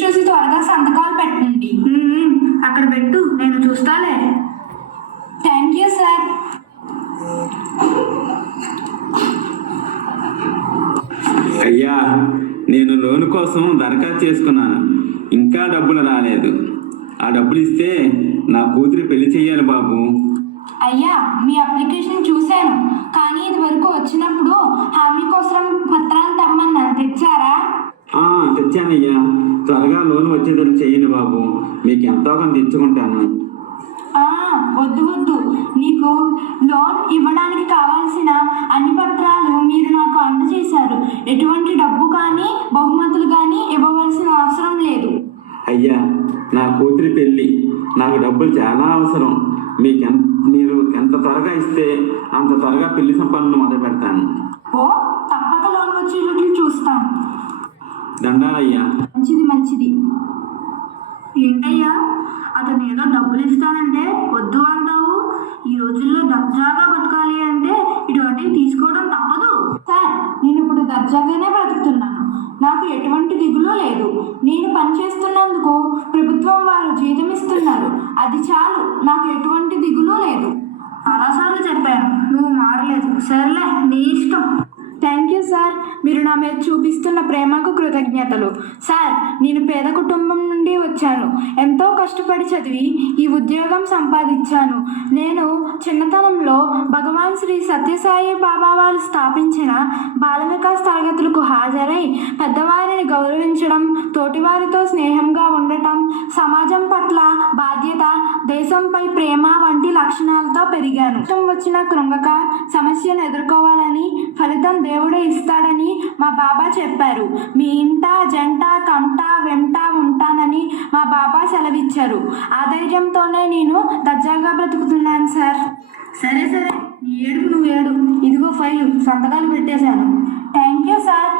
చూసి త్వరగా సంతకాలు పెట్టండి. అక్కడ పెట్టు, నేను చూస్తాలే. Thank you sir. అయ్యా, నేను లోన్ కోసం దరఖాస్తు చేసుకున్నాను. ఇంకా డబ్బులు రాలేదు. ఆ డబ్బులు ఇస్తే నా కూతురి పెళ్లి చెయ్యాలి బాబు. అయ్యా, మీ అప్లికేషన్ చూశాను, కానీ ఇది వరకు వచ్చినప్పుడు హామీ కోసం పత్రాలు తెమ్మన్నాను. తెచ్చారా? తెచ్చానయ్యా. త్వరగా లోన్ వచ్చేటట్టు చెయ్యండి బాబు. మీకు ఎంతో కొంత తెచ్చుకుంటాను. వద్దు వద్దు, నీకు లోన్ ఇవ్వడానికి కావాల్సిన అన్ని పత్రాలు మీరు నాకు అందజేశారు. ఎటువంటి డబ్బు కానీ బహుమతులు కానీ ఇవ్వవలసిన అవసరం లేదు. అయ్యా, నా కూతురి పెళ్ళి, నాకు డబ్బులు చాలా అవసరం. మీరు ఎంత త్వరగా ఇస్తే అంత త్వరగా పెళ్లి సంపన్ను మొదలు పెడతాను. తప్పక లోన్ వచ్చేటట్లు చూస్తాను. దండాలయ్యా. మంచిది మంచిది. ఏంటయ్యా, అతను ఏదో డబ్బులు ఇస్తానంటే వద్దు అంటావు? ఈ రోజుల్లో దర్జాగా బతకాలి అంటే ఇటువంటివి తీసుకోవడం తప్పదు. సార్, నేను ఇప్పుడు దర్జాగానే బ్రతుకుతున్నాను. నాకు ఎటువంటి దిగులు లేదు. నేను పనిచేస్తున్నందుకు ప్రభుత్వం వారు జీతం ఇస్తున్నారు. అది చాలు. నాకు ఎటువంటి దిగులు లేదు. చాలాసార్లు చెప్పాను, నువ్వు మారలేదు. సరేలే, నీ ఇష్టం. Thank you sir. మీరు నా మీద చూపిస్తున్న ప్రేమకు కృతజ్ఞతలు. సార్, నేను పేద కుటుంబం నుండి వచ్చాను. ఎంతో కష్టపడి చదివి ఈ ఉద్యోగం సంపాదించాను. నేను చిన్నతనంలో భగవాన్ శ్రీ సత్యసాయి బాబా వారు స్థాపించిన బాల వికాస్ తరగతులకు హాజరై పెద్దవారిని గౌరవించడం, తోటివారితో స్నేహంగా ఉండటం, సమాజం పట్ల బాధ్యత, దేశంపై ప్రేమ వంటి లక్షణాలతో పెరిగాను. కష్టం వచ్చిన కృంగక సమస్యను ఎదుర్కోవాలని, ఫలితం దేవుడే ఇస్తాడని మా బాబా చెప్పారు. మీ ఇంట జంట కంట వెంట ఉంటానని మా బాబా సెలవిచ్చారు. ఆ ధైర్యంతోనే నేను దర్జాగా బ్రతుకుతున్నాను సార్. సరే, నీ ఏడుపు నువ్వు ఏడు. ఇదిగో ఫైలు, సంతకాలు పెట్టేశాను. Thank you sir.